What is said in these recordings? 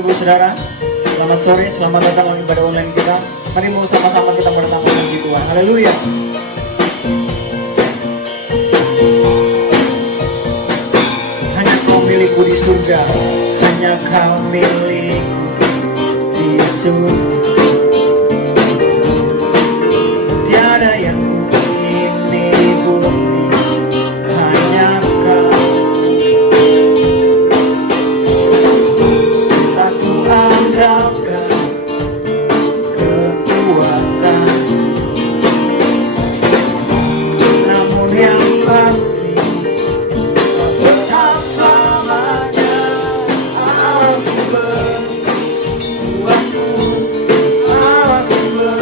Bapak Ibu Saudara, selamat sore, selamat datang lagi pada online kita. Mari mau sama-sama kita bertambah puji Tuhan. Haleluya. Hanya Kau milikku di surga, hanya Kau milikku di surga. Tiada yang ini di bumi, hanya Kau. Tak kuandalkan kekuatan, namun yang pasti Kau tetap selamanya Allah sumber kuatku, Allah sumber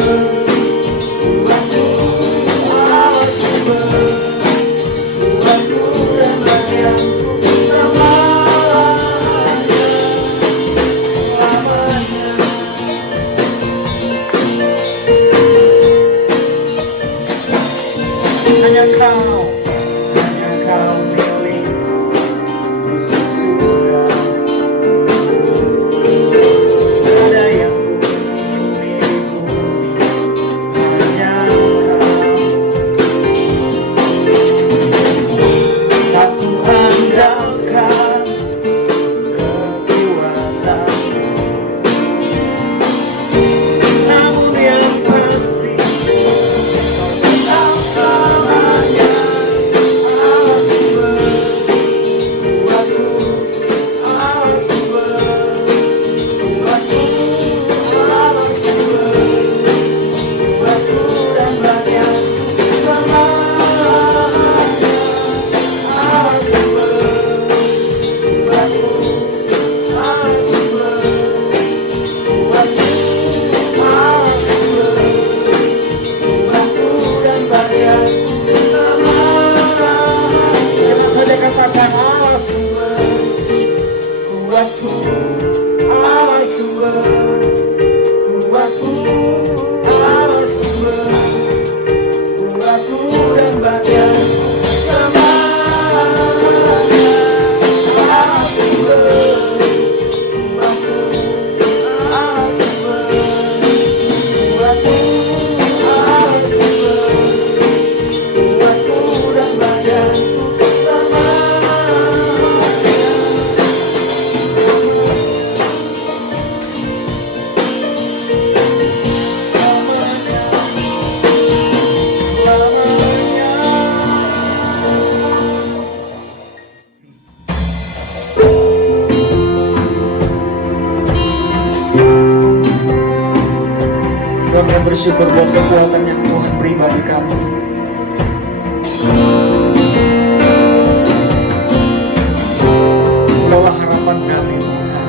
kuatku, Allah sumber kuatku dan bagianku selamanya, selamanya. Hanya Kau milikku di surga. Tiada yang milikku, hanya Kau. Tak kuandalkan kekuatan, namun yang pasti Kau tetap selamanya Allah sumber kuatku, Allah sumber kuatku, Allah sumber kuatku dan bagianku selamanya, Allah sumber kuatku, Allah sumber kuatku, Allah sumber kuatku dan bagianku selamanya. Jangan saja katakan Allah sumber kuatku, Allah sumber kuatku, Allah sumber kuatku dan bagianku selamanya. Allah sumber kuatku, Allah sumber kuatku, Allah sumber kuatku dan bagianku selamanya. Kami bersyukur buat kekuatan yang Tuhan beri bagi kami. Engkaulah harapan kami Tuhan.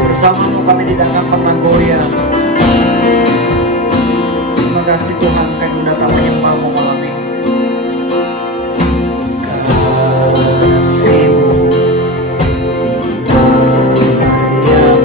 Bersamamu kami tidak akan pernah goyah. Terima kasih Tuhan kami datang menyembahmu malam ini. Kasih-Mu yang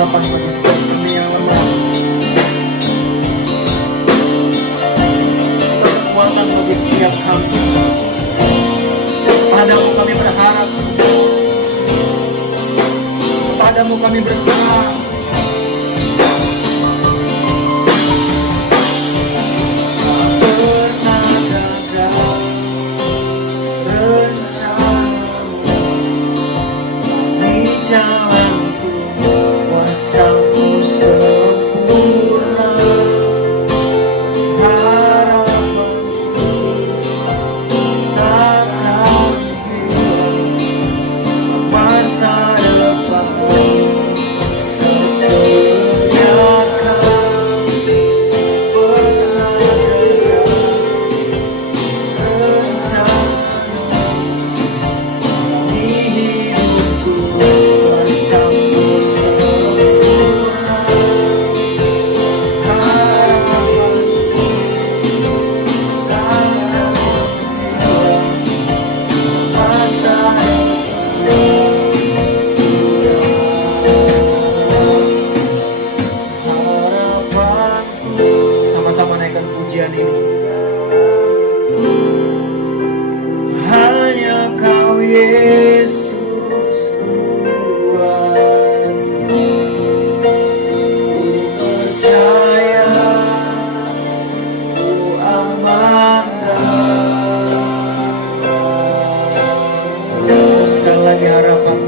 pengharapan bagi setiap kami yang lemah. Kekuatan bagi setiap kami. Padamu kami berharap, padamu kami berserah. Sama-sama naikkan pujian ini. Hanya Kau Yesus Tuhan, ku percaya, ku amankan. Sekali lagi harapan.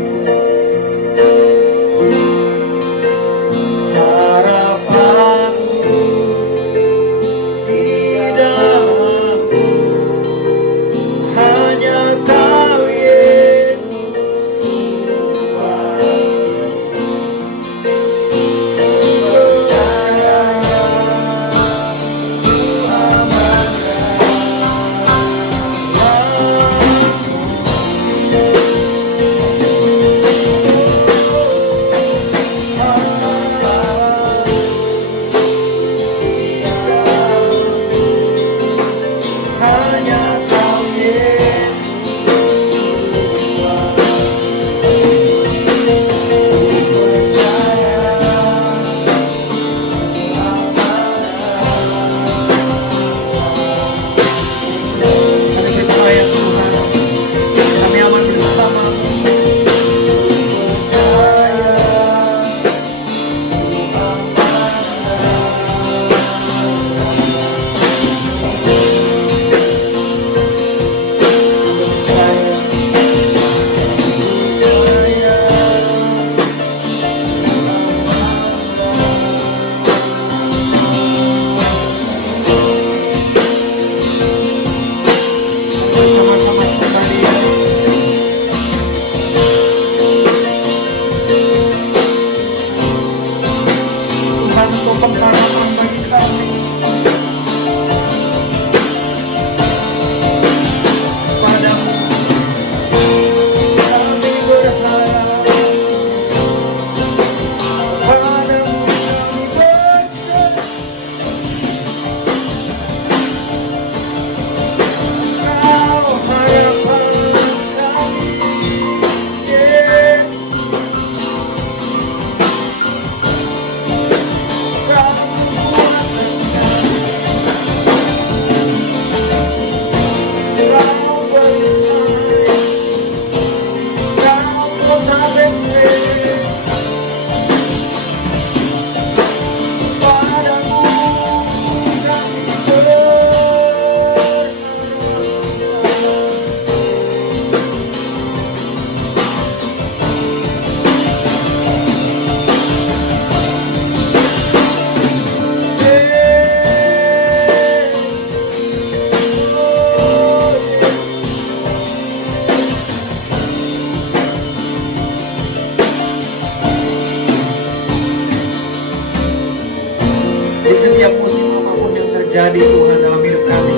Di setiap musim apapun yang terjadi Tuhan dalam hidup kami,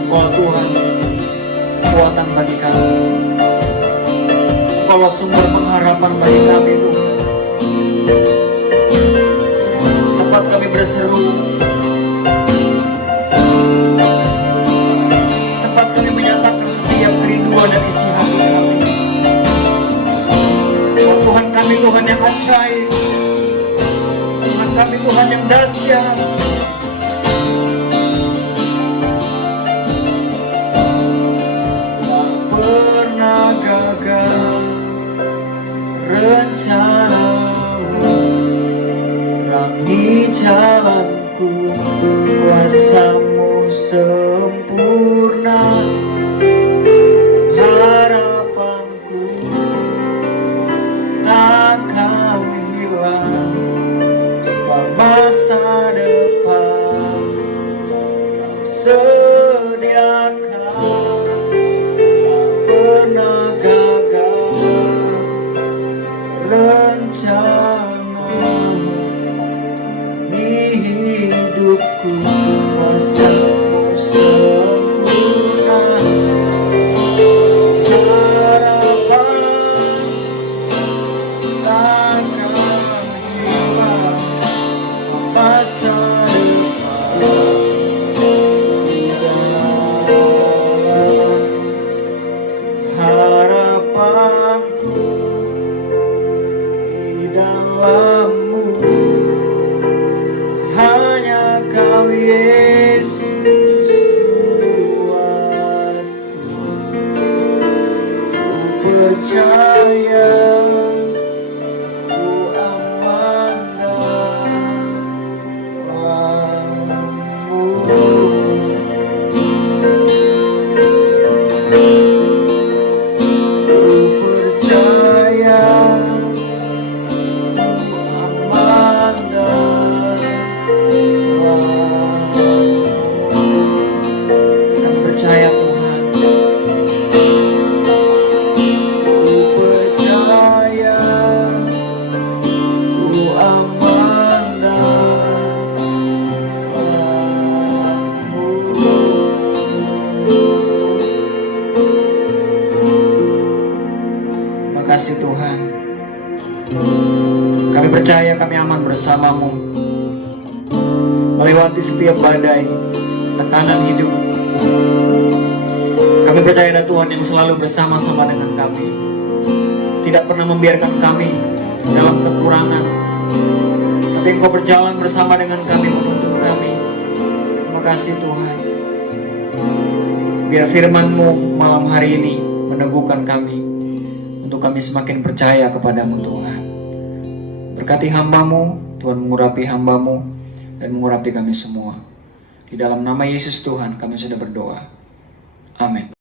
Engkau Tuhan kekuatan bagi kami, Engkau sumber pengharapan bagi kami Tuhan. Tempat kami berseru, tempat kami menyatakan setiap kerinduan dan isi hati kami. percaya, ku amankan doamu. Kasih Tuhan, kami percaya kami aman bersama-Mu melewati setiap badai, tekanan hidup. Kami percaya ada Tuhan yang selalu bersama-sama dengan kami, tidak pernah membiarkan kami dalam kekurangan, tapi Engkau berjalan bersama dengan kami, menuntun kami. Terima kasih Tuhan. Biar firman-Mu malam hari ini meneguhkan kami, untuk kami semakin percaya kepadamu Tuhan. Berkati hamba-Mu, Tuhan mengurapi hamba-Mu dan mengurapi kami semua. Di dalam nama Yesus Tuhan kami sudah berdoa. Amin.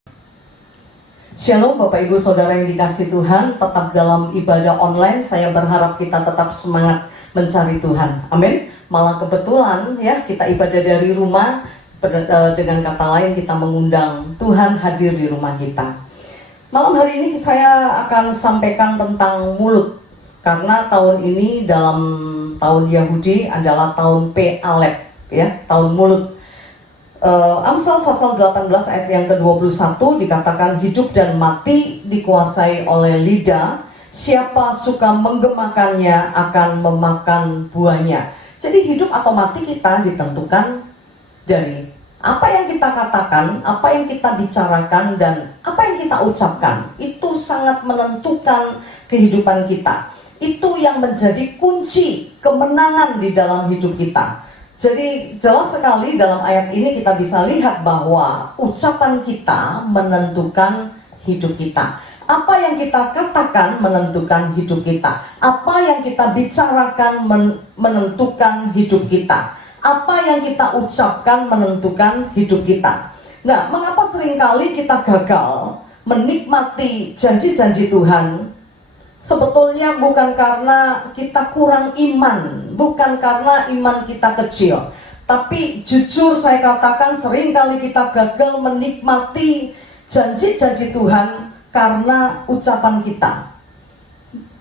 Shalom Bapak Ibu Saudara yang dikasih Tuhan, tetap dalam ibadah online. Saya berharap kita tetap semangat mencari Tuhan. Amin. Malah kebetulan ya kita ibadah dari rumah, dengan kata lain kita mengundang Tuhan hadir di rumah kita. Malam hari ini saya akan sampaikan tentang mulut, karena tahun ini dalam tahun Yahudi adalah tahun P Alep, ya, tahun mulut. Amsal pasal 18 ayat yang ke-21 dikatakan hidup dan mati dikuasai oleh lidah, siapa suka menggemakannya akan memakan buahnya. Jadi hidup atau mati kita ditentukan dari apa yang kita katakan, apa yang kita bicarakan, dan apa yang kita ucapkan. Itu sangat menentukan kehidupan kita. Itu yang menjadi kunci kemenangan di dalam hidup kita. Jadi jelas sekali dalam ayat ini kita bisa lihat bahwa ucapan kita menentukan hidup kita. Apa yang kita katakan menentukan hidup kita. Apa yang kita bicarakan menentukan hidup kita. Apa yang kita ucapkan menentukan hidup kita. Nah, mengapa seringkali kita gagal menikmati janji-janji Tuhan? Sebetulnya bukan karena kita kurang iman, bukan karena iman kita kecil. Tapi jujur saya katakan seringkali kita gagal menikmati janji-janji Tuhan karena ucapan kita.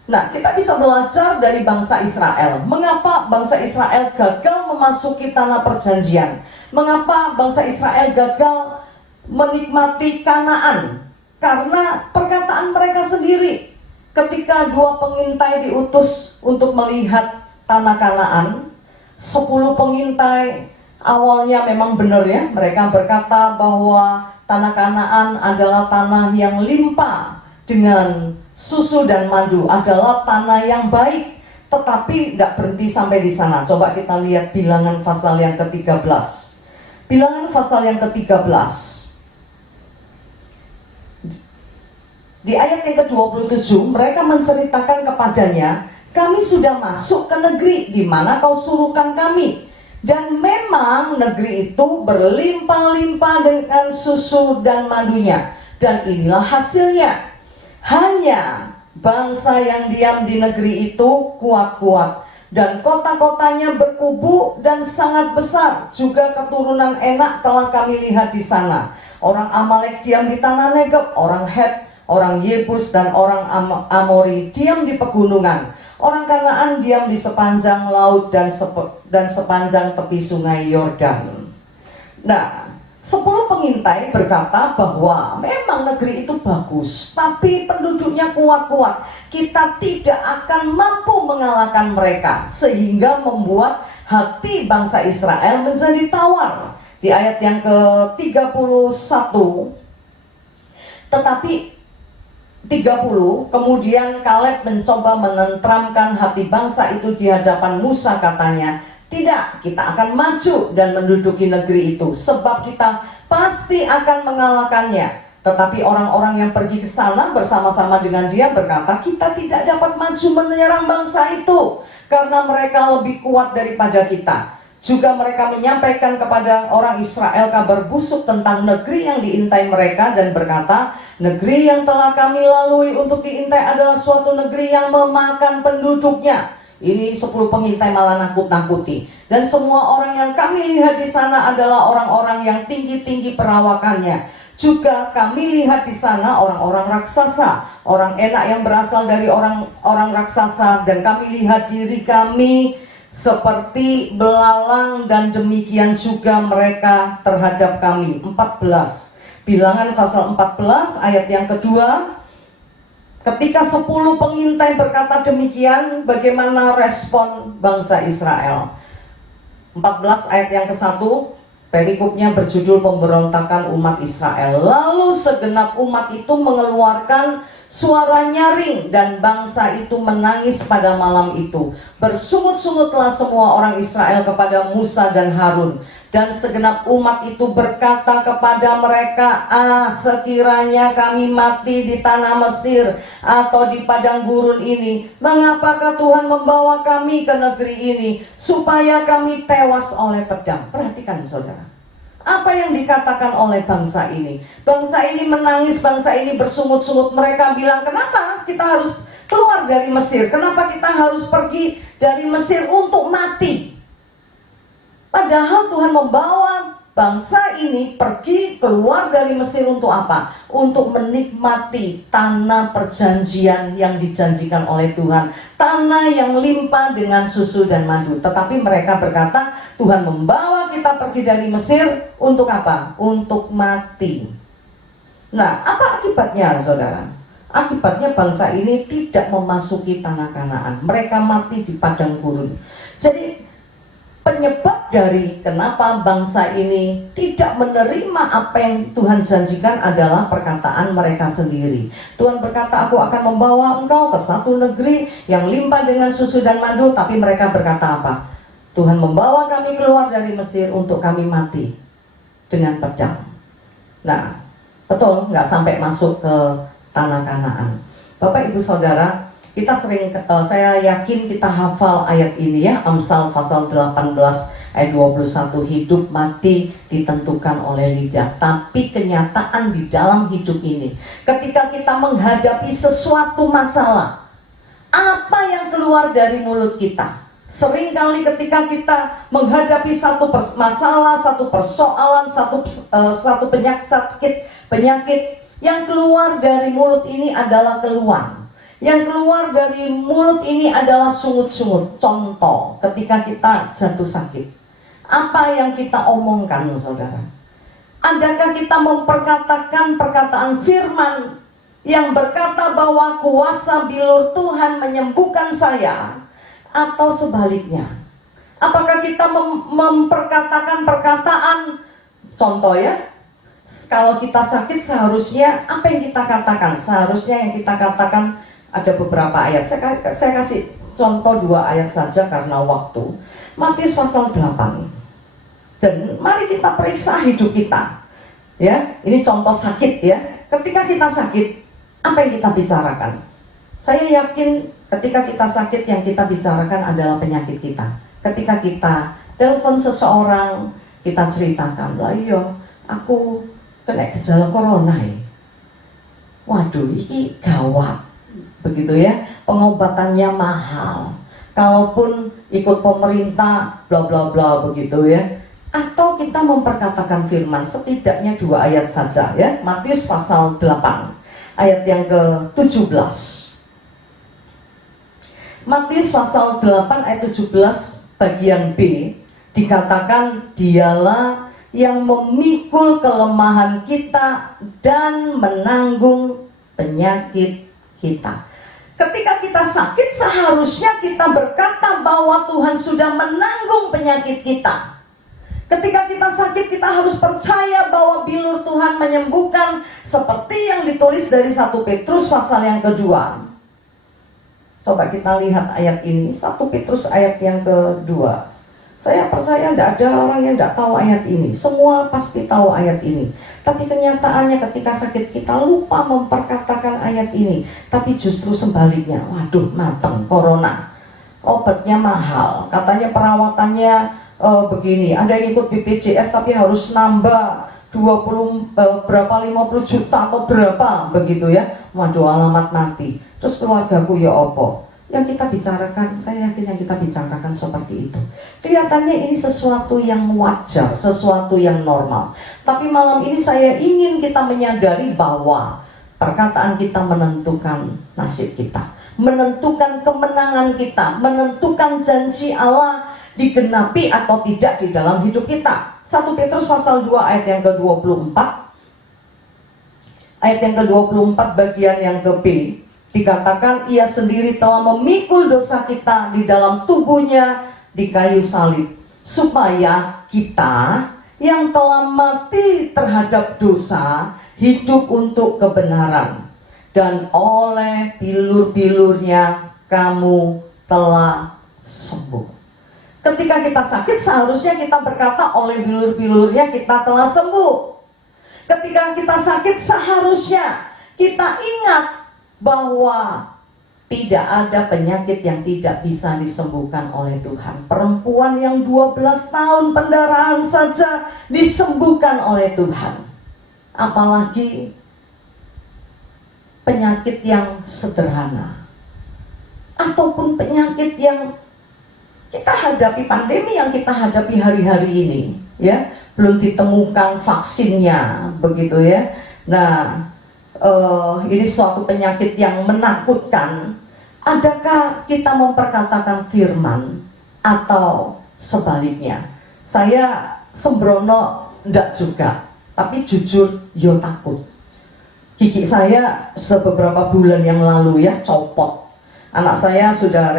Nah, kita bisa belajar dari bangsa Israel. Mengapa bangsa Israel gagal memasuki tanah perjanjian? Mengapa bangsa Israel gagal menikmati Kanaan? Karena perkataan mereka sendiri. Ketika 2 pengintai diutus untuk melihat tanah Kanaan, 10 pengintai awalnya memang benar ya. Mereka berkata bahwa tanah Kanaan adalah tanah yang limpah dengan susu dan madu, adalah tanah yang baik. Tetapi tidak berhenti sampai di sana. Coba kita lihat Bilangan pasal yang ke-13. Bilangan pasal yang ke-13. Di ayat yang ke-27 mereka menceritakan kepadanya, kami sudah masuk ke negeri di mana kau suruhkan kami. Dan memang negeri itu berlimpah-limpah dengan susu dan madunya. Dan inilah hasilnya. Hanya bangsa yang diam di negeri itu kuat-kuat, dan kota-kotanya berkubu dan sangat besar. Juga keturunan Enak telah kami lihat di sana. Orang Amalek diam di tanah Negeb, orang Het, orang Yebus dan orang Amori diam di pegunungan. Orang Kanaan diam di sepanjang laut dan sepanjang tepi sungai Yordan. Nah, 10 pengintai berkata bahwa memang negeri itu bagus, tapi penduduknya kuat-kuat. Kita tidak akan mampu mengalahkan mereka, sehingga membuat hati bangsa Israel menjadi tawar. Di ayat yang ke-31, tetapi 30, kemudian Kaleb mencoba menenteramkan hati bangsa itu di hadapan Musa, katanya, tidak, kita akan maju dan menduduki negeri itu, sebab kita pasti akan mengalahkannya. Tetapi orang-orang yang pergi ke sana bersama-sama dengan dia berkata, kita tidak dapat maju menyerang bangsa itu karena mereka lebih kuat daripada kita. Juga mereka menyampaikan kepada orang Israel kabar busuk tentang negeri yang diintai mereka dan berkata, negeri yang telah kami lalui untuk diintai adalah suatu negeri yang memakan penduduknya. Ini 10 pengintai malah nakut-nakuti. Dan semua orang yang kami lihat di sana adalah orang-orang yang tinggi-tinggi perawakannya. Juga kami lihat di sana orang-orang raksasa, orang enak yang berasal dari orang-orang raksasa. Dan kami lihat diri kami seperti belalang dan demikian juga mereka terhadap kami. 14. Bilangan pasal 14 ayat yang kedua. Ketika 10 pengintai berkata demikian, bagaimana respon bangsa Israel? 14 ayat yang ke-1, perikopnya berjudul pemberontakan umat Israel. Lalu segenap umat itu mengeluarkan suara nyaring dan bangsa itu menangis pada malam itu. Bersungut-sungutlah semua orang Israel kepada Musa dan Harun. Dan segenap umat itu berkata kepada mereka, sekiranya kami mati di tanah Mesir atau di padang gurun ini, mengapakah Tuhan membawa kami ke negeri ini supaya kami tewas oleh pedang? Perhatikan saudara, apa yang dikatakan oleh bangsa ini? Bangsa ini menangis, bangsa ini bersungut-sungut. Mereka bilang, kenapa kita harus keluar dari Mesir? Kenapa kita harus pergi dari Mesir untuk mati? Padahal Tuhan membawa bangsa ini pergi keluar dari Mesir untuk apa? Untuk menikmati tanah perjanjian yang dijanjikan oleh Tuhan. Tanah yang limpah dengan susu dan madu. Tetapi mereka berkata, Tuhan membawa kita pergi dari Mesir untuk apa? Untuk mati. Nah, apa akibatnya saudara? Akibatnya bangsa ini tidak memasuki tanah Kanaan. Mereka mati di padang gurun. Jadi penyebab dari kenapa bangsa ini tidak menerima apa yang Tuhan janjikan adalah perkataan mereka sendiri. Tuhan berkata, aku akan membawa engkau ke satu negeri yang limpah dengan susu dan madu. Tapi mereka berkata apa? Tuhan membawa kami keluar dari Mesir untuk kami mati dengan pedang. Nah, betul, nggak sampai masuk ke tanah Kanaan. Bapak Ibu Saudara, kita sering, saya yakin kita hafal ayat ini ya, Amsal pasal 18 ayat 21, hidup mati ditentukan oleh lidah. Tapi kenyataan di dalam hidup ini, ketika kita menghadapi sesuatu masalah, apa yang keluar dari mulut kita? Seringkali ketika kita menghadapi satu masalah, satu persoalan, satu penyakit, yang keluar dari mulut ini adalah keluhan. Yang keluar dari mulut ini adalah sungut-sungut. Contoh, ketika kita jatuh sakit, apa yang kita omongkan saudara? Adakah kita memperkatakan perkataan firman yang berkata bahwa kuasa bilur Tuhan menyembuhkan saya? Atau sebaliknya? Apakah kita memperkatakan perkataan, contoh ya, kalau kita sakit seharusnya apa yang kita katakan? Seharusnya yang kita katakan ada beberapa ayat. Saya kasih contoh 2 ayat saja karena waktu. Matius pasal 8. Dan mari kita periksa hidup kita. Ya, ini contoh sakit ya. Ketika kita sakit, apa yang kita bicarakan? Saya yakin ketika kita sakit yang kita bicarakan adalah penyakit kita. Ketika kita telepon seseorang, kita ceritakan, lah iya, aku kena gejala corona ya. Waduh, ini gawat. Begitu ya, pengobatannya mahal. Kalaupun ikut pemerintah, bla bla bla begitu ya. Atau kita memperkatakan firman, setidaknya 2 ayat saja ya. Matius pasal 8 ayat yang ke-17. Matius pasal 8 ayat 17 bagian B dikatakan, dialah yang memikul kelemahan kita dan menanggung penyakit kita. Ketika kita sakit, seharusnya kita berkata bahwa Tuhan sudah menanggung penyakit kita. Ketika kita sakit, kita harus percaya bahwa bilur Tuhan menyembuhkan, seperti yang ditulis dari 1 Petrus pasal yang kedua. Coba kita lihat ayat ini, 1 Petrus ayat yang kedua. Saya percaya tidak ada orang yang tidak tahu ayat ini. Semua pasti tahu ayat ini. Tapi kenyataannya ketika sakit kita lupa memperkatakan ayat ini. Tapi justru sebaliknya, waduh mateng, corona. Obatnya mahal, katanya perawatannya begini. Ada yang ikut BPJS tapi harus nambah 50 juta atau berapa begitu ya. Waduh alamat mati. Terus keluargaku ya opo. Yang kita bicarakan, saya yakin yang kita bicarakan seperti itu. Kelihatannya ini sesuatu yang wajar, sesuatu yang normal. Tapi malam ini saya ingin kita menyadari bahwa perkataan kita menentukan nasib kita, menentukan kemenangan kita, menentukan janji Allah digenapi atau tidak di dalam hidup kita. 1 Petrus pasal 2 ayat yang ke-24. Ayat yang ke-24 bagian yang ke B. Dikatakan ia sendiri telah memikul dosa kita di dalam tubuhnya di kayu salib, supaya kita yang telah mati terhadap dosa hidup untuk kebenaran, dan oleh bilur-bilurnya kamu telah sembuh. Ketika kita sakit seharusnya kita berkata oleh bilur-bilurnya kita telah sembuh. Ketika kita sakit seharusnya kita ingat bahwa tidak ada penyakit yang tidak bisa disembuhkan oleh Tuhan. Perempuan yang 12 tahun pendarahan saja disembuhkan oleh Tuhan. Apalagi penyakit yang sederhana. Ataupun penyakit yang kita hadapi, pandemi yang kita hadapi hari-hari ini, ya, belum ditemukan vaksinnya, begitu ya. Nah, ini suatu penyakit yang menakutkan. Adakah kita memperkatakan firman atau sebaliknya? Saya sembrono enggak juga, tapi jujur yo takut. Gigi saya beberapa bulan yang lalu ya copot. Anak saya sudah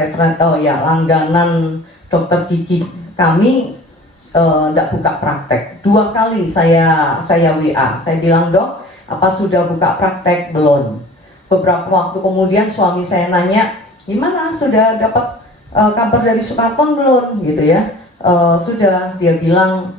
langganan dokter gigi kami enggak buka praktek. 2 kali saya WA, saya bilang, "Dok, apa sudah buka praktek?" Belum. Beberapa waktu kemudian suami saya nanya, "Gimana, sudah dapat kabar dari Sukarton belum?" gitu ya. Sudah, dia bilang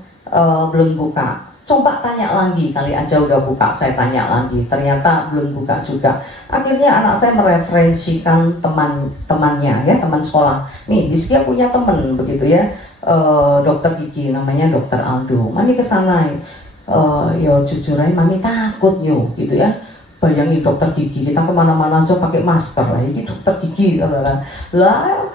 belum buka. Coba tanya lagi, kali aja udah buka. Saya tanya lagi, ternyata belum buka juga. Akhirnya anak saya mereferensikan teman-temannya ya, teman sekolah. Nih, Biskia punya teman begitu ya, dokter gigi namanya Dokter Aldo. Mami kesana. Ya jujur aja mami takut yo gitu ya. Bayangin dokter gigi, kita kemana-mana aja pakai masker lah. Ini dokter gigi saudara. Lah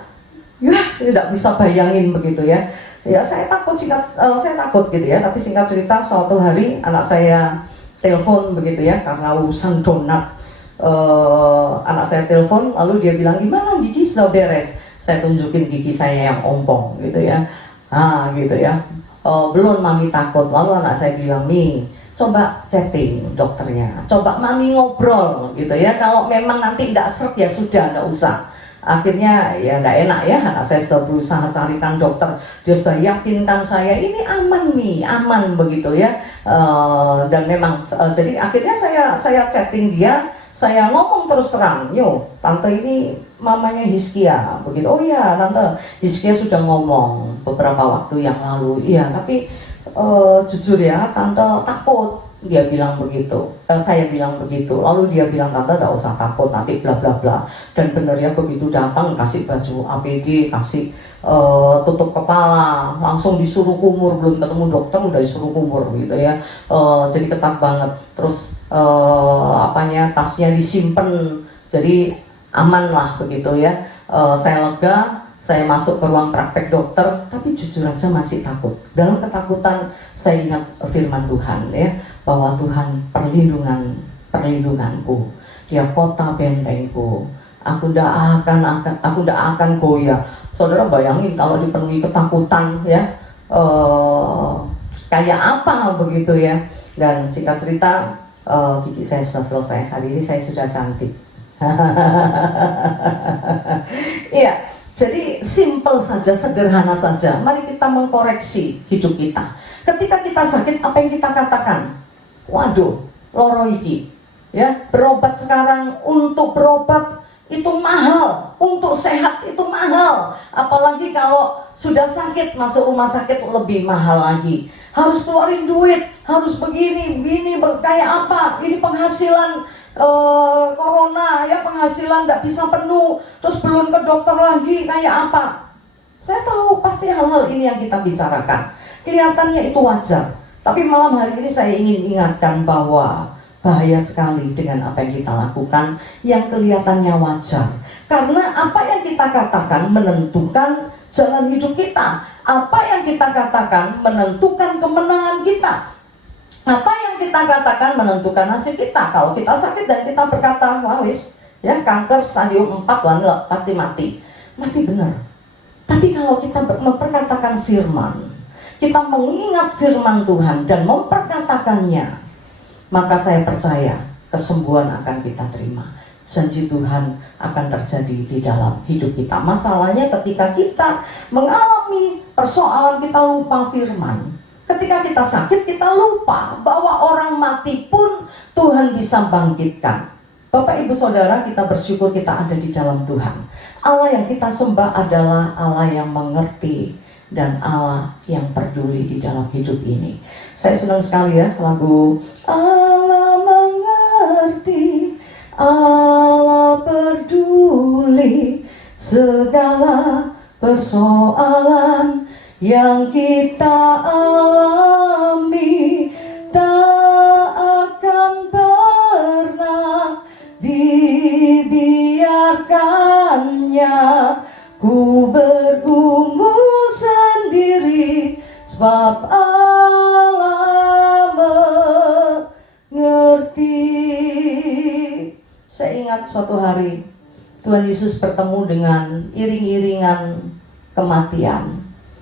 ya tidak bisa bayangin begitu ya. Ya saya takut saya takut gitu ya. Tapi singkat cerita suatu hari anak saya telepon begitu ya, karena urusan donat. Anak saya telepon lalu dia bilang, "Gimana gigi sudah beres?" Saya tunjukin gigi saya yang ompong gitu ya. Gitu ya. Belum, mami takut. Lalu anak saya bilang, "Mi, coba chatting dokternya, coba mami ngobrol gitu ya. Kalau memang nanti tidak seret ya sudah, tidak usah." Akhirnya ya tidak enak ya, anak saya sudah berusaha carikan dokter, dia sudah yakinkan saya ini aman Mi, aman begitu ya. Dan memang jadi akhirnya saya chatting dia, saya ngomong terus terang, "Yo, tante ini mamanya Hiskia begitu." "Oh iya tante, Hiskia sudah ngomong beberapa waktu yang lalu." "Iya, tapi jujur ya tante takut." Dia bilang begitu, saya bilang begitu. Lalu dia bilang, "Tante tidak usah takut, nanti bla bla bla." Dan benar ya, begitu datang kasih baju APD, kasih tutup kepala, langsung disuruh kumur, belum ketemu dokter udah disuruh kumur gitu ya. Jadi ketat banget. Terus tasnya disimpan, jadi aman lah begitu ya. Saya lega. Saya masuk ke ruang praktek dokter, tapi jujur aja masih takut. Dalam ketakutan saya ingat firman Tuhan ya, bahwa Tuhan perlindunganku, Dia kota bentengku. Aku tidak akan goyah. Saudara bayangin kalau dipenuhi ketakutan ya, kayak apa begitu ya. Dan singkat cerita, gigi saya sudah selesai. Hari ini saya sudah cantik. Iya. Jadi simple saja, sederhana saja. Mari kita mengkoreksi hidup kita. Ketika kita sakit, apa yang kita katakan? Waduh, loro iki. Ya, berobat sekarang, untuk berobat itu mahal, untuk sehat itu mahal. Apalagi kalau sudah sakit, masuk rumah sakit lebih mahal lagi. Harus keluarin duit, harus begini, kayak apa? Ini penghasilan corona ya, penghasilan tidak bisa penuh, terus belum ke dokter lagi, kayak apa? Saya tahu pasti hal-hal ini yang kita bicarakan. Kelihatannya itu wajar, tapi malam hari ini saya ingin ingatkan bahwa bahaya sekali dengan apa yang kita lakukan yang kelihatannya wajar. Karena apa yang kita katakan menentukan jalan hidup kita. Apa yang kita katakan menentukan kemenangan kita. Apa yang kita katakan menentukan nasib kita. Kalau kita sakit dan kita berkata, wah wis, ya kanker stadium 4 lah, pasti mati. Mati benar. Tapi kalau kita memperkatakan firman, kita mengingat firman Tuhan dan memperkatakannya, maka saya percaya kesembuhan akan kita terima. Janji Tuhan akan terjadi di dalam hidup kita. Masalahnya ketika kita mengalami persoalan, kita lupa firman. Ketika kita sakit, kita lupa bahwa orang mati pun Tuhan bisa bangkitkan. Bapak Ibu Saudara, kita bersyukur kita ada di dalam Tuhan. Allah yang kita sembah adalah Allah yang mengerti dan Allah yang peduli di dalam hidup ini. Saya senang sekali ya lagu Allah mengerti, Allah peduli segala persoalan yang kita alami, tak akan pernah dibiarkannya. Ku bergumul sendiri sebab Allah mengerti. Saya ingat suatu hari Tuhan Yesus bertemu dengan iring-iringan kematian.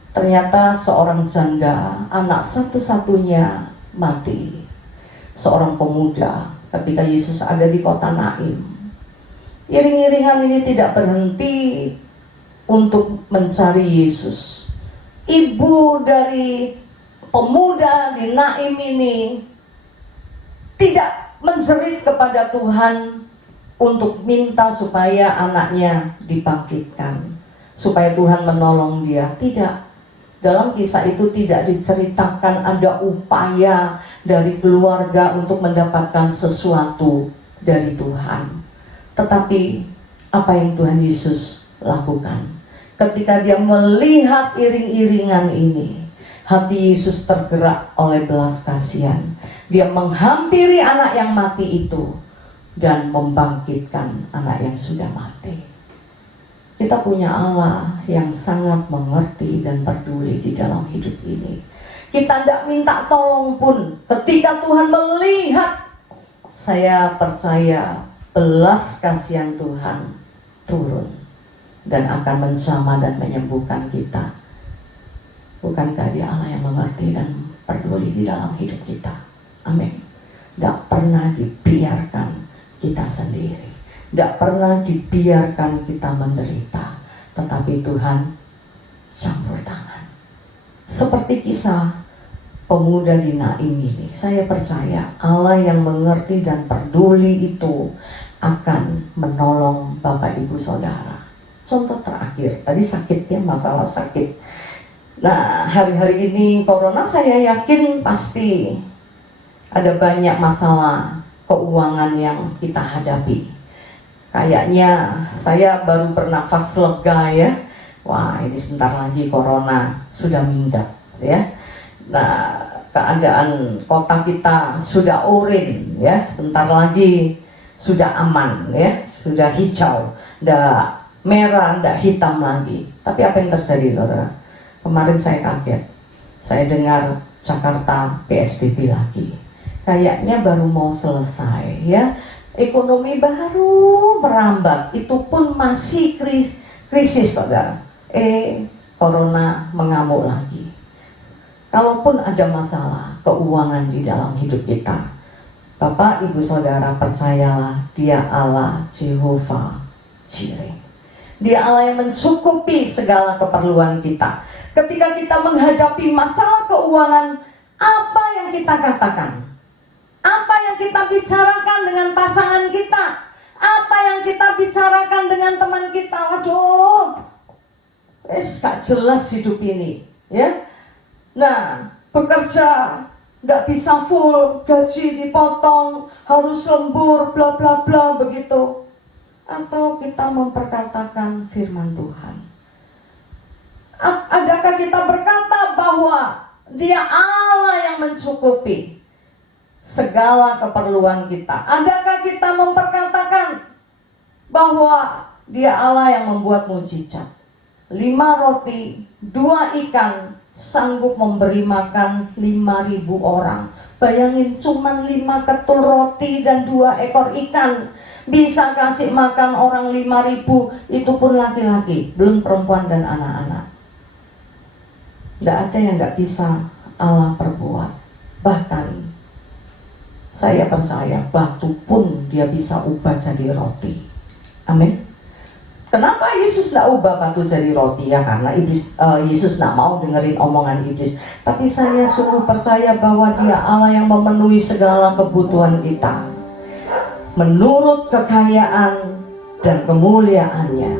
Ternyata seorang janda, anak satu-satunya mati. Seorang pemuda ketika Yesus ada di kota Naim. Iring-iringan ini tidak berhenti untuk mencari Yesus. Ibu dari pemuda di Naim ini tidak menjerit kepada Tuhan untuk minta supaya anaknya dibangkitkan, supaya Tuhan menolong dia. Tidak. Dalam kisah itu tidak diceritakan ada upaya dari keluarga untuk mendapatkan sesuatu dari Tuhan. Tetapi apa yang Tuhan Yesus lakukan? Ketika dia melihat iring-iringan ini, hati Yesus tergerak oleh belas kasihan. Dia menghampiri anak yang mati itu dan membangkitkan anak yang sudah mati. Kita punya Allah yang sangat mengerti dan peduli di dalam hidup ini. Kita tidak minta tolong pun. Ketika Tuhan melihat, saya percaya belas kasihan Tuhan turun dan akan menjamah dan menyembuhkan kita. Bukankah Dia Allah yang mengerti dan peduli di dalam hidup kita? Amin. Tidak pernah dibiarkan kita sendiri. Tidak pernah dibiarkan kita menderita. Tetapi Tuhan campur tangan. Seperti kisah pemuda di Naim ini. Saya percaya Allah yang mengerti dan peduli itu akan menolong Bapak Ibu Saudara. Contoh terakhir, tadi sakit ya, masalah sakit. Nah, hari-hari ini corona saya yakin pasti ada banyak masalah keuangan yang kita hadapi. Kayaknya saya baru bernafas lega ya. Wah, ini sebentar lagi corona sudah minggat ya. Nah, keadaan kota kita sudah oranye ya, sebentar lagi sudah aman ya, sudah hijau, ndak merah, ndak hitam lagi. Tapi apa yang terjadi saudara? Kemarin saya kaget, saya dengar Jakarta PSBB lagi. Kayaknya baru mau selesai ya. Ekonomi baru merambat, itu pun masih krisis saudara. Corona mengamuk lagi. Kalaupun ada masalah keuangan di dalam hidup kita, Bapak Ibu Saudara percayalah Dia Allah Jehovah Jireh. Dia Allah yang mencukupi segala keperluan kita. Ketika kita menghadapi masalah keuangan, apa yang kita katakan? Apa yang kita bicarakan dengan pasangan kita? Apa yang kita bicarakan bicarakan dengan teman kita, waduh, gak jelas hidup ini, ya. Nah, bekerja nggak bisa full, gaji dipotong, harus lembur, bla bla bla begitu. Atau kita memperkatakan firman Tuhan. Adakah kita berkata bahwa Dia Allah yang mencukupi segala keperluan kita? Adakah kita memperkatakan bahwa Dia Allah yang membuat mujizat? 5 roti, 2 ikan sanggup memberi makan 5.000 orang. Bayangin, cuman 5 ketul roti dan 2 ekor ikan bisa kasih makan orang 5.000, itu pun laki-laki, belum perempuan dan anak-anak. Tidak ada yang nggak bisa Allah perbuat. Bahkan saya percaya batu pun Dia bisa ubah jadi roti. Amin. Kenapa Yesus tidak ubah batu jadi roti? Ya karena Yesus tidak mau dengerin omongan iblis. Tapi saya sungguh percaya bahwa Dia Allah yang memenuhi segala kebutuhan kita menurut kekayaan dan kemuliaannya.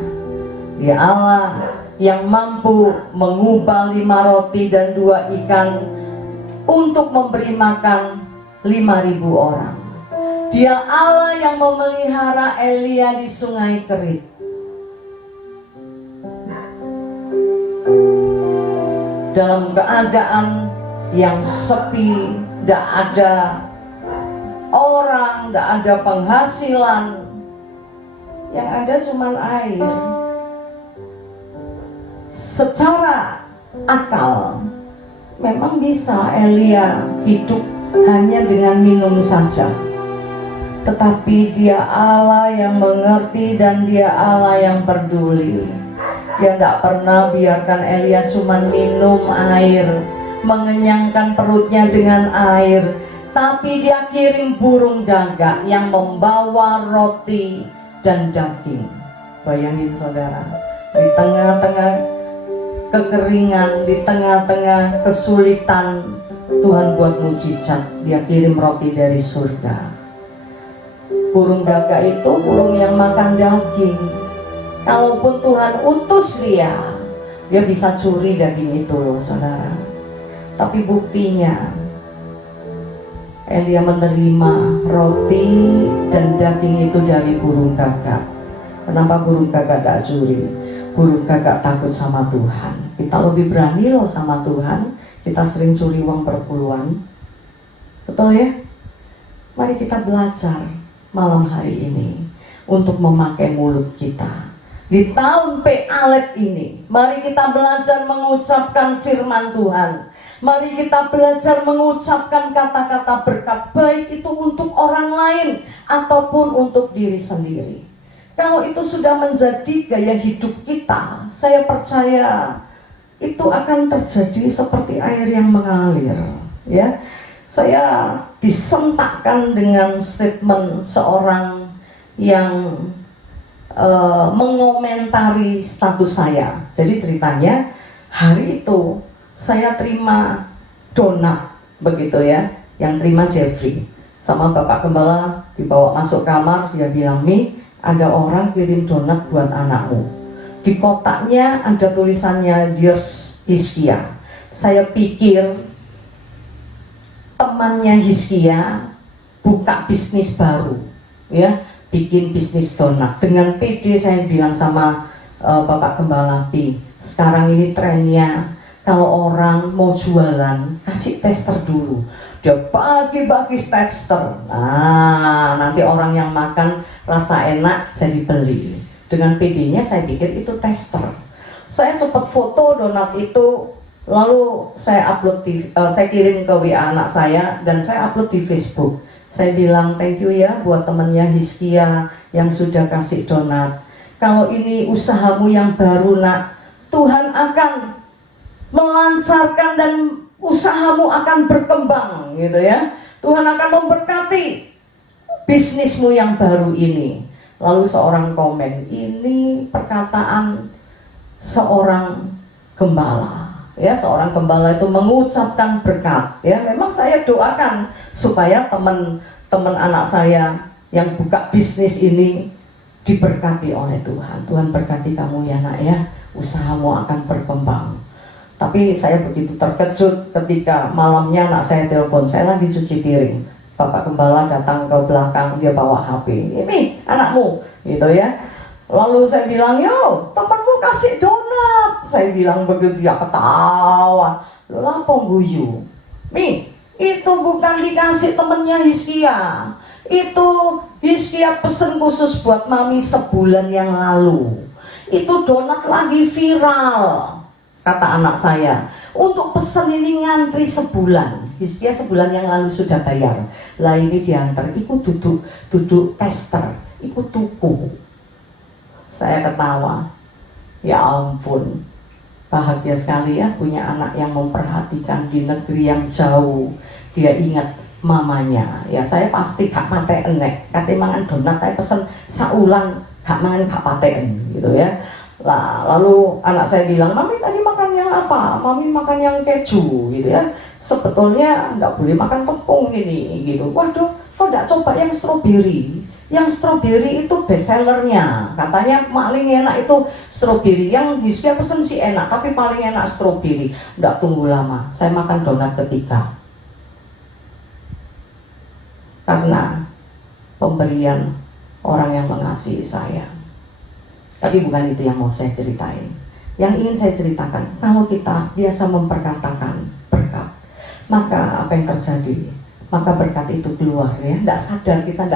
Dia Allah yang mampu mengubah 5 roti dan 2 ikan untuk memberi makan 5.000 orang. Dia Allah yang memelihara Elia di sungai Kerit. Dalam keadaan yang sepi, tidak ada orang, tidak ada penghasilan, yang ada cuma air. Secara akal memang bisa Elia hidup hanya dengan minum saja, tetapi Dia Allah yang mengerti dan Dia Allah yang peduli. Dia tidak pernah biarkan Elia cuma minum air, mengenyangkan perutnya dengan air, tapi Dia kirim burung gagak yang membawa roti dan daging. Bayangin saudara, di tengah-tengah kekeringan, di tengah-tengah kesulitan, Tuhan buat mujizat. Dia kirim roti dari surga. Burung gagak itu burung yang makan daging. Kalaupun Tuhan utus dia bisa curi daging itu loh saudara. Tapi buktinya Elia menerima roti dan daging itu dari burung gagak. Kenapa burung gagak tidak curi? Burung gagak takut sama Tuhan. Kita lebih berani loh sama Tuhan. Kita sering curi uang perpuluhan. Betul ya? Mari kita belajar malam hari ini untuk memakai mulut kita. Di tahun P-Alef ini, mari kita belajar mengucapkan firman Tuhan. Mari kita belajar mengucapkan kata-kata berkat, baik itu untuk orang lain ataupun untuk diri sendiri. Kalau itu sudah menjadi gaya hidup kita, saya percaya itu akan terjadi seperti air yang mengalir. Ya, saya disentakkan dengan statement seorang yang mengomentari status saya. Jadi ceritanya hari itu saya terima donat begitu ya, yang terima Jeffrey sama Bapak Gembala, dibawa masuk kamar. Dia bilang, "Mi, ada orang kirim donat buat anakmu." Di kotaknya ada tulisannya Dios Hizkia. Saya pikir temannya Hizkia buka bisnis baru, ya, bikin bisnis donat. Dengan PD saya bilang sama Bapak Gembala, "Pi, sekarang ini trennya kalau orang mau jualan kasih tester dulu." Dia bagi-bagi tester. Nah, nanti orang yang makan rasa enak jadi beli. Dengan PD-nya saya pikir itu tester. Saya cepat foto donat itu, lalu saya upload saya kirim ke WA anak saya dan saya upload di Facebook. Saya bilang, "Thank you ya buat temennya Hizkia yang sudah kasih donat. Kalau ini usahamu yang baru nak, Tuhan akan melancarkan dan usahamu akan berkembang gitu ya. Tuhan akan memberkati bisnismu yang baru ini." Lalu seorang komen, ini perkataan seorang gembala. Ya, seorang gembala itu mengucapkan berkat. Ya, memang saya doakan supaya teman-teman anak saya yang buka bisnis ini diberkati oleh Tuhan. Tuhan berkati kamu ya nak ya, usahamu akan berkembang. Tapi saya begitu terkejut ketika malamnya anak saya telepon, saya lagi cuci piring. Bapak Gembala datang ke belakang, dia bawa HP. Ini anakmu, gitu ya. Lalu saya bilang, yo temanmu kasih donat. Saya bilang begitu, dia ketawa. Lo lapong guyu. Mi, itu bukan dikasih temennya Hizkia. Itu Hizkia pesen khusus buat mami sebulan yang lalu. Itu donat lagi viral, kata anak saya. Untuk pesen ini ngantri sebulan. Hizkia sebulan yang lalu sudah bayar. Lah ini diantar, ikut duduk tester, ikut tuku. Saya ketawa. Ya ampun, bahagia sekali ya punya anak yang memperhatikan di negeri yang jauh. Dia ingat mamanya. Ya saya pasti gak paten nek. Kate mangan donat saya pesen saulang gak mangan gak paten gitu ya. Lah, lalu anak saya bilang, mami tadi makan yang apa? Mami makan yang keju gitu ya. Sebetulnya nggak boleh makan tepung ini gitu. Waduh, kok nggak coba yang stroberi? Yang stroberi itu best sellernya. Katanya paling enak itu stroberi. Yang Hizkia pesen sih enak, tapi paling enak stroberi. Nggak tunggu lama, saya makan donat ketiga. Karena pemberian orang yang mengasihi saya. Tapi bukan itu yang mau saya ceritain. Yang ingin saya ceritakan, kalau kita biasa memperkatakan berkat, maka apa yang terjadi? Maka berkat itu keluar ya. Tidak sadar kita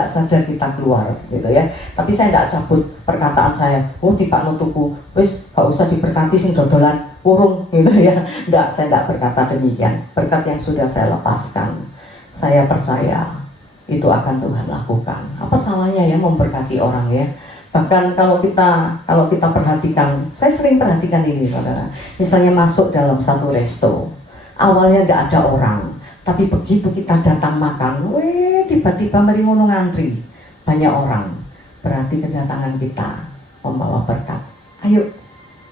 keluar gitu ya. Tapi saya tidak cabut perkataan saya. Oh tiba nutuku, wis gak usah diberkati sing dodolan urung gitu ya. Tidak, saya tidak berkata demikian. Berkat yang sudah saya lepaskan, saya percaya itu akan Tuhan lakukan. Apa salahnya ya memberkati orang ya? Bahkan kalau kita perhatikan, saya sering perhatikan ini saudara. Misalnya masuk dalam satu resto, awalnya tidak ada orang, tapi begitu kita datang makan, tiba-tiba mari ngono ngantri, banyak orang. Berarti kedatangan kita membawa berkat. Ayo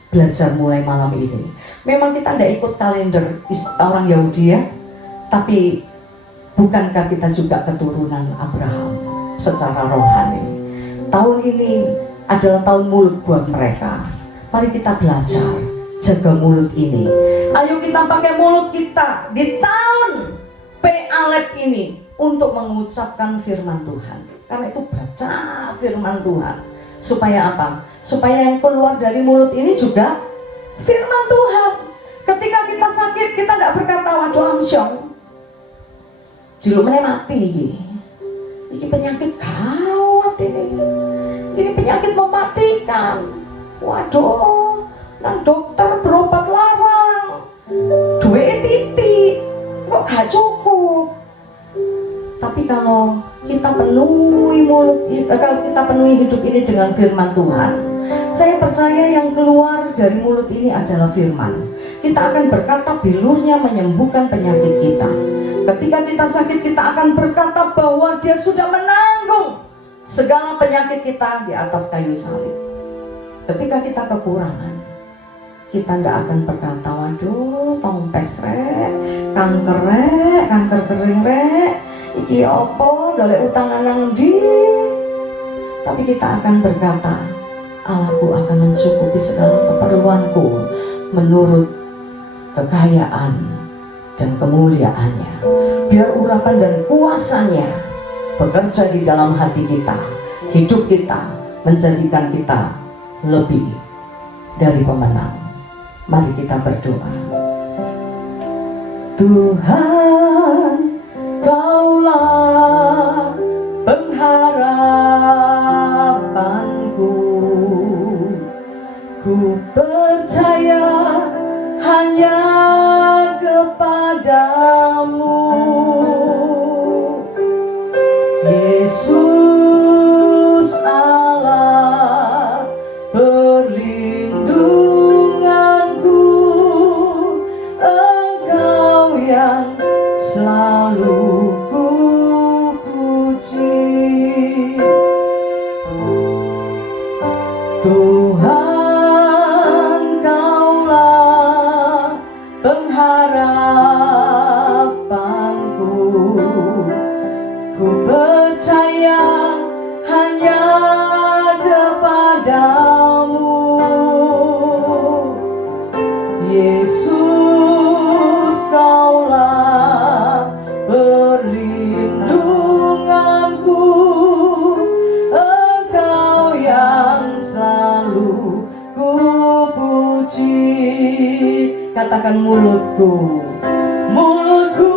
belajar mulai malam ini. Memang kita tidak ikut kalender orang Yahudi ya, tapi bukankah kita juga keturunan Abraham secara rohani? Tahun ini adalah tahun mulut buat mereka. Mari kita belajar jaga mulut ini. Ayo kita pakai mulut kita di tahun P-Alep ini untuk mengucapkan firman Tuhan. Karena itu baca firman Tuhan. Supaya apa? Supaya yang keluar dari mulut ini juga firman Tuhan. Ketika kita sakit, kita tidak berkata waduh amsyong, dilumene mati. Ini penyakit gawat ini. Ini penyakit mematikan. Waduh, nang dokter berobat larang. Duit titik, kok gak cukup. Tapi kalau kita penuhi kalau kita penuhi hidup ini dengan firman Tuhan, saya percaya yang keluar dari mulut ini adalah firman. Kita akan berkata bilurnya menyembuhkan penyakit kita. Ketika kita sakit, kita akan berkata bahwa Dia sudah menanggung segala penyakit kita di atas kayu salib. Ketika kita kekurangan, kita tidak akan berkata waduh tompes rek, kanker kering rek, iki opo dolek utangan nang ndi. Tapi kita akan berkata, Allahku akan mencukupi segala keperluanku menurut kekayaan dan kemuliaannya. Biar urapan dan kuasanya bekerja di dalam hati kita, hidup kita, menjadikan kita lebih dari pemenang. Mari kita berdoa. Tuhan, Kaulah pengharapanku. Ku percaya hanya kepadamu, Yesus Allah perlindunganku. Engkau yang selalu ku puji. Tuhan, Kaulah pengharapanku. Ku percaya hanya katakan mulutku. Mulutku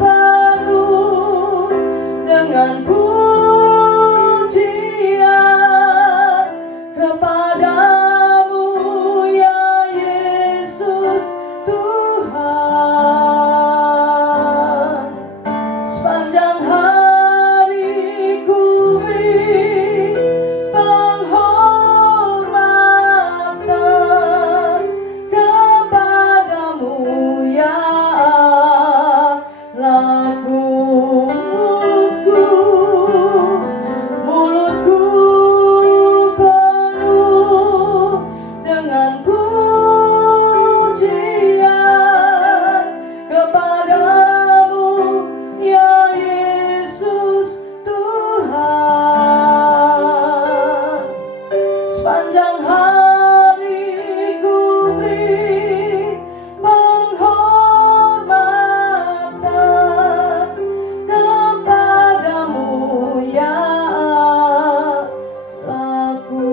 penuh dengan pujian kepadamu ya Yesus Tuhan. Sepanjang hari ku beri penghormatan kepadamu ya Allahku. Mulutku penuh dengan pujian kepadamu ya Yesus Tuhan. Sepanjang hari ku beri penghormatan kepadamu ya Allahku.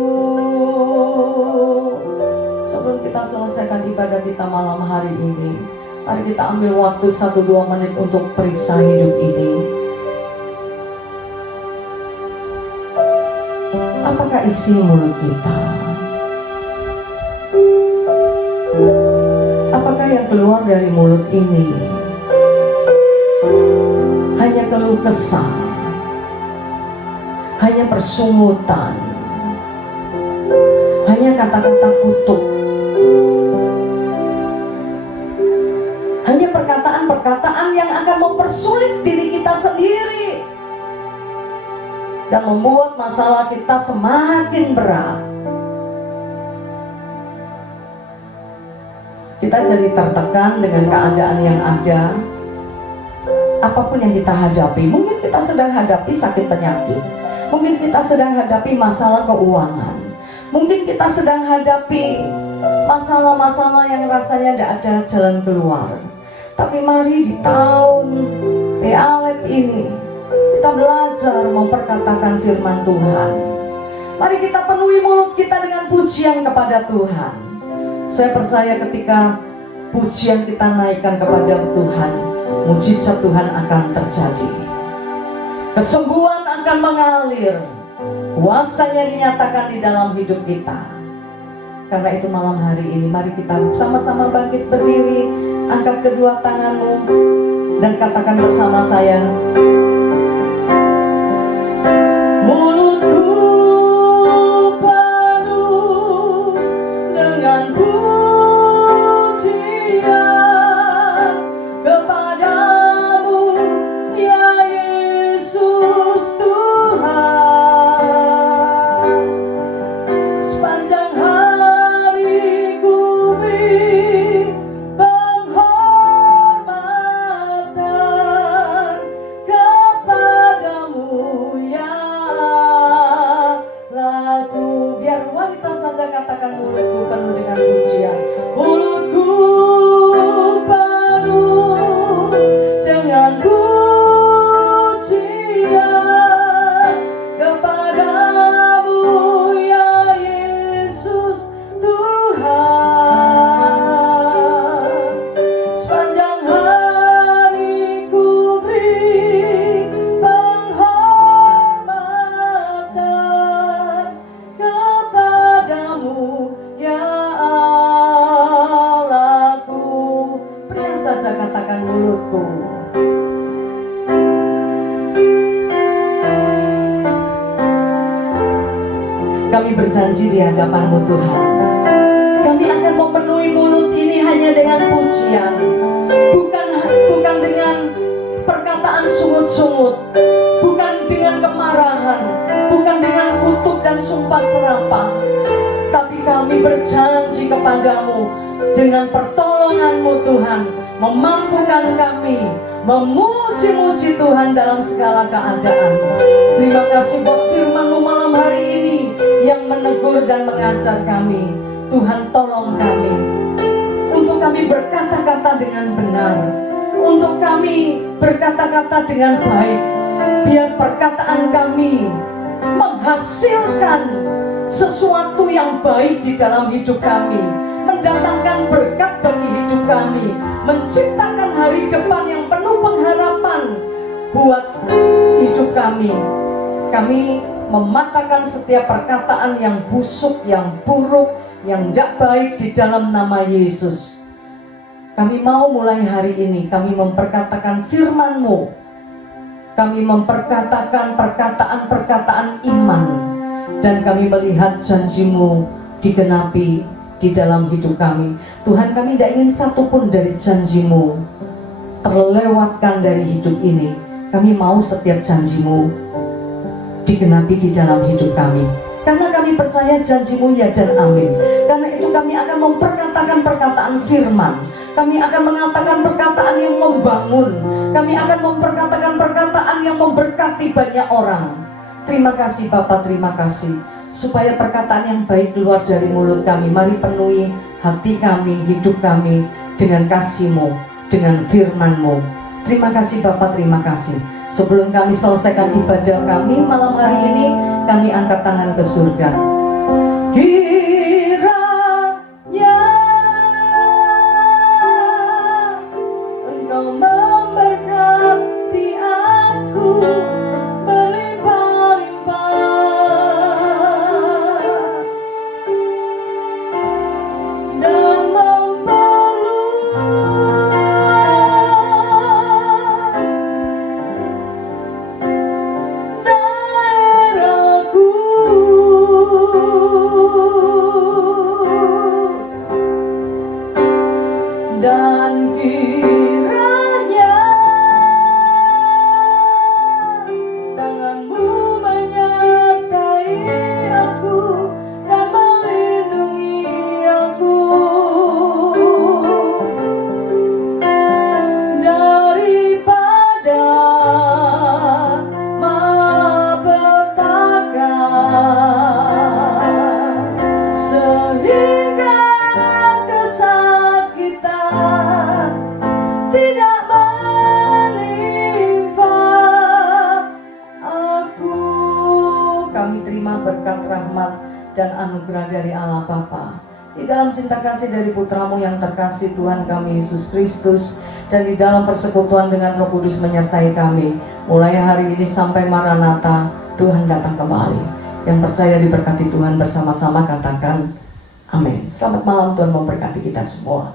Sebelum kita selesaikan ibadah kita malam hari ini, mari kita ambil waktu 1-2 menit untuk periksa hidup ini. Apakah isi mulut kita? Apakah yang keluar dari mulut ini hanya keluh kesah, hanya persungutan, hanya kata-kata kutuk, hanya perkataan-perkataan yang akan mempersulit diri kita sendiri dan membuat masalah kita semakin berat? Kita jadi tertekan dengan keadaan yang ada. Apapun yang kita hadapi, mungkin kita sedang hadapi sakit penyakit, mungkin kita sedang hadapi masalah keuangan, mungkin kita sedang hadapi masalah-masalah yang rasanya tidak ada jalan keluar. Tapi mari di tahun Pealet ini kita belajar memperkatakan firman Tuhan. Mari kita penuhi mulut kita dengan pujian kepada Tuhan. Saya percaya ketika pujian kita naikkan kepada Tuhan, mujizat Tuhan akan terjadi. Kesembuhan akan mengalir, kuasanya dinyatakan di dalam hidup kita. Karena itu malam hari ini mari kita sama-sama bangkit berdiri, angkat kedua tanganmu dan katakan bersama saya, mulutku penuh dengan pujian kepadamu ya Yesus Tuhan. Sepanjang hari ku beri penghormatan kepadamu ya Allahku. Biar wanita saja katakan, mulutku penuh dengan pujian. Mulutku penuh dengan pujian kepadamu ya Yesus Tuhan. Sepanjang hari ku beri penghormatan kepadamu ya Allahku. Pria saja katakan, mulutku. Kami berjanji di hadapan-Mu Tuhan, kami akan memenuhi mulut ini hanya dengan pujian, bukan dengan perkataan sungut-sungut, bukan dengan kemarahan, bukan dengan kutuk dan sumpah serapah. Tapi kami berjanji kepadamu, dengan pertolongan-Mu Tuhan, memampukan kami memuji-muji Tuhan dalam segala keadaan. Terima kasih buat firman-Mu malam hari ini yang menegur dan mengajar kami. Tuhan, tolong kami untuk kami berkata-kata dengan benar, untuk kami berkata-kata dengan baik. Biar perkataan kami menghasilkan sesuatu yang baik di dalam hidup kami, mendatangkan berkat bagi hidup kami, menciptakan hari depan yang penuh pengharapan buat hidup kami. Kami mematahkan setiap perkataan yang busuk, yang buruk, yang tidak baik di dalam nama Yesus. Kami mau mulai hari ini, kami memperkatakan firman-Mu. Kami memperkatakan perkataan-perkataan iman. Dan kami melihat janji-Mu digenapi di dalam hidup kami. Tuhan, kami tidak ingin satupun dari janji-Mu terlewatkan dari hidup ini. Kami mau setiap janji-Mu digenapi di dalam hidup kami. Karena kami percaya janji-Mu ya dan amin. Karena itu kami akan memperkatakan perkataan firman. Kami akan mengatakan perkataan yang membangun. Kami akan memperkatakan perkataan yang memberkati banyak orang. Terima kasih Bapa, terima kasih. Supaya perkataan yang baik keluar dari mulut kami. Mari penuhi hati kami, hidup kami dengan kasih-Mu, dengan firman-Mu. Terima kasih Bapa, terima kasih. Sebelum kami selesaikan ibadah kami malam hari ini, kami angkat tangan ke surga. Kiranya Engkau memberkati aku berlimpah-limpah dan dan kiranya tangan-Mu menyertai aku dan melindungi aku daripada malapetaka, sehingga tidak menimpa aku. Kami terima berkat rahmat dan anugerah dari Allah Bapa, di dalam cinta kasih dari Putra-Mu yang terkasih Tuhan kami Yesus Kristus, dan di dalam persekutuan dengan Roh Kudus menyertai kami mulai hari ini sampai Maranatha, Tuhan datang kembali. Yang percaya diberkati Tuhan bersama-sama katakan amin. Selamat malam, Tuhan memberkati kita semua.